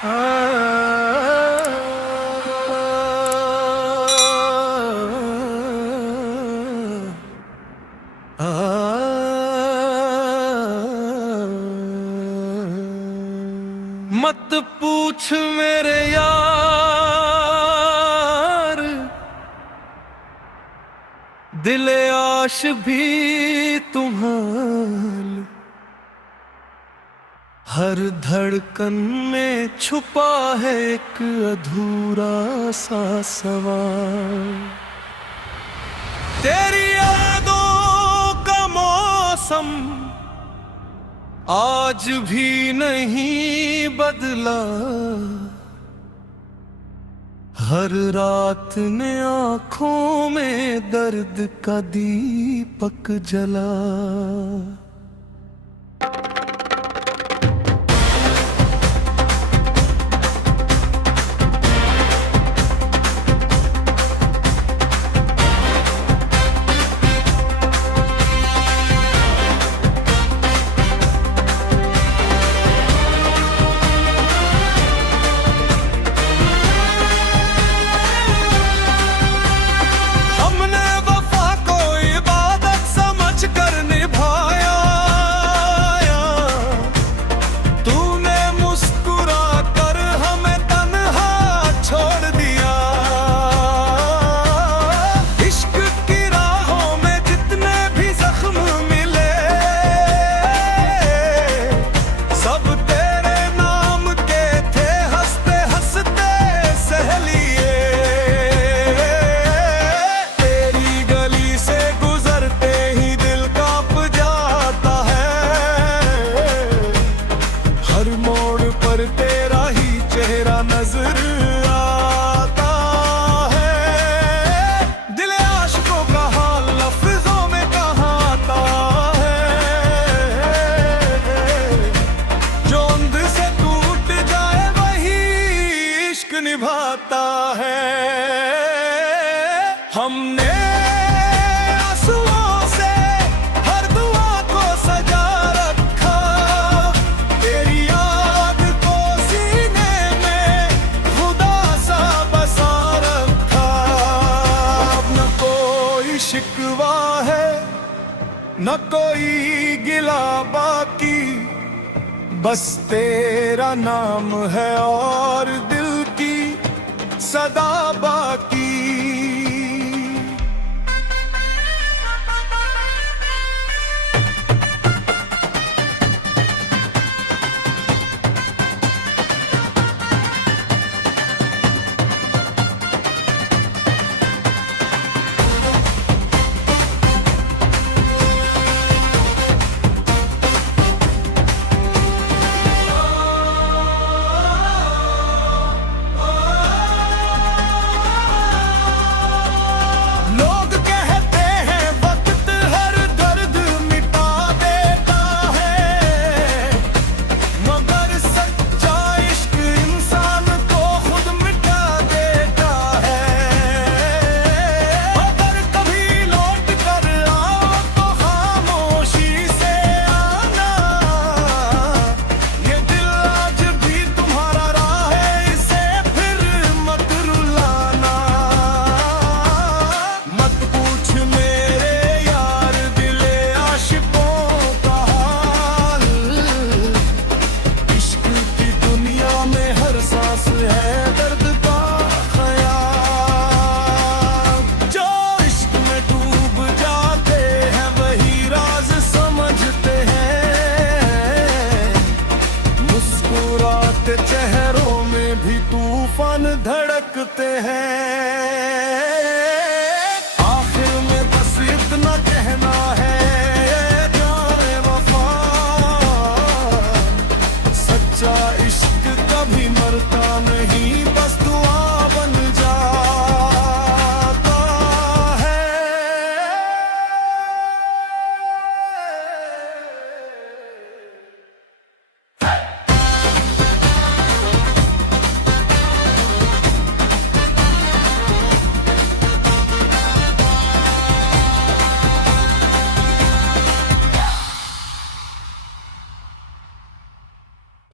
मत पूछ मेरे यार, दिले आश भी तुम्हाल, हर धड़कन में छुपा है एक अधूरा सा सवाल। तेरी यादों का मौसम आज भी नहीं बदला, हर रात ने आंखों में दर्द का दीपक जला। नजर आता है, दिल आशिकों का हाल लफ्जों में कहाँ आता है। जो अंध से टूट जाए वही इश्क निभाता है। हमने शिकवा है न कोई गिला बाकी, बस तेरा नाम है और दिल की सदा बाकी। चेहरों में भी तूफान धड़कते हैं।